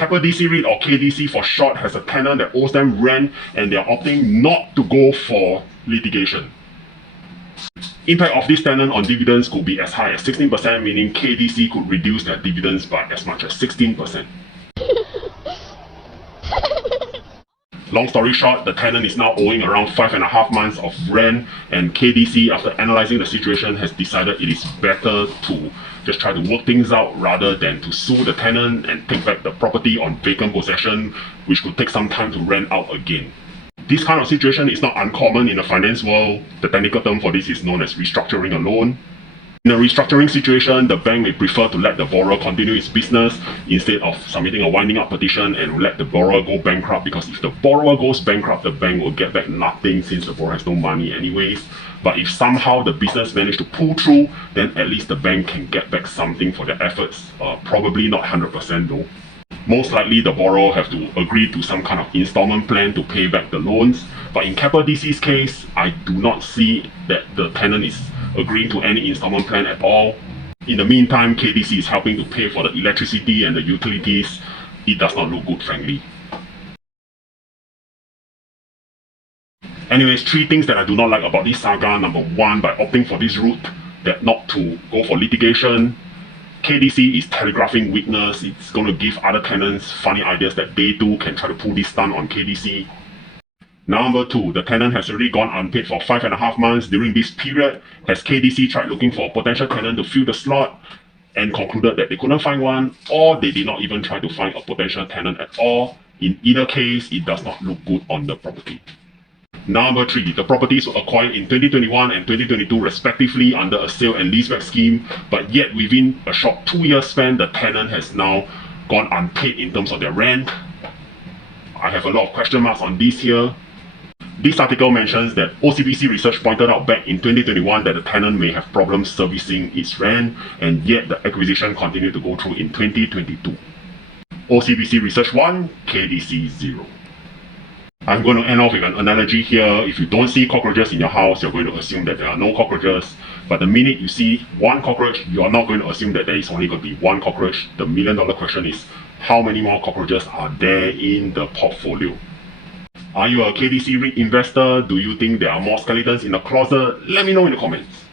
Keppel DC REIT or KDC for short has a tenant that owes them rent and they are opting not to go for litigation. Impact of this tenant on dividends could be as high as 16%, meaning KDC could reduce their dividends by as much as 16%. Long story short, the tenant is now owing around 5.5 months of rent, and KDC, after analyzing the situation, has decided it is better to just try to work things out rather than to sue the tenant and take back the property on vacant possession, which could take some time to rent out again. This kind of situation is not uncommon in the finance world. The technical term for this is known as restructuring a loan. In a restructuring situation, the bank may prefer to let the borrower continue its business instead of submitting a winding up petition and let the borrower go bankrupt, because if the borrower goes bankrupt, the bank will get back nothing since the borrower has no money anyways. But if somehow the business managed to pull through, then at least the bank can get back something for their efforts. Probably not 100% though. Most likely the borrower will have to agree to some kind of installment plan to pay back the loans. But in Keppel DC's case, I do not see that the tenant is agreeing to any installment plan at all. In the meantime, KDC is helping to pay for the electricity and the utilities. It does not look good, frankly. Anyways, 3 things that I do not like about this saga. Number 1, by opting for this route, that not to go for litigation, KDC is telegraphing weakness. It's going to give other tenants funny ideas that they too can try to pull this stunt on KDC. Number 2, the tenant has already gone unpaid for 5.5 months. During this period, has KDC tried looking for a potential tenant to fill the slot and concluded that they couldn't find one, or they did not even try to find a potential tenant at all? In either case, it does not look good on the property. Number 3, the properties were acquired in 2021 and 2022 respectively under a sale and leaseback scheme, but yet within a short 2-year span, the tenant has now gone unpaid in terms of their rent. I have a lot of question marks on this here. This article mentions that OCBC research pointed out back in 2021 that the tenant may have problems servicing its rent, and yet the acquisition continued to go through in 2022. OCBC research 1, KDC 0. I'm going to end off with an analogy here. If you don't see cockroaches in your house, you're going to assume that there are no cockroaches. But the minute you see one cockroach, you are not going to assume that there is only going to be one cockroach. The million-dollar question is, how many more cockroaches are there in the portfolio? Are you a KDC REIT investor? Do you think there are more skeletons in the closet? Let me know in the comments.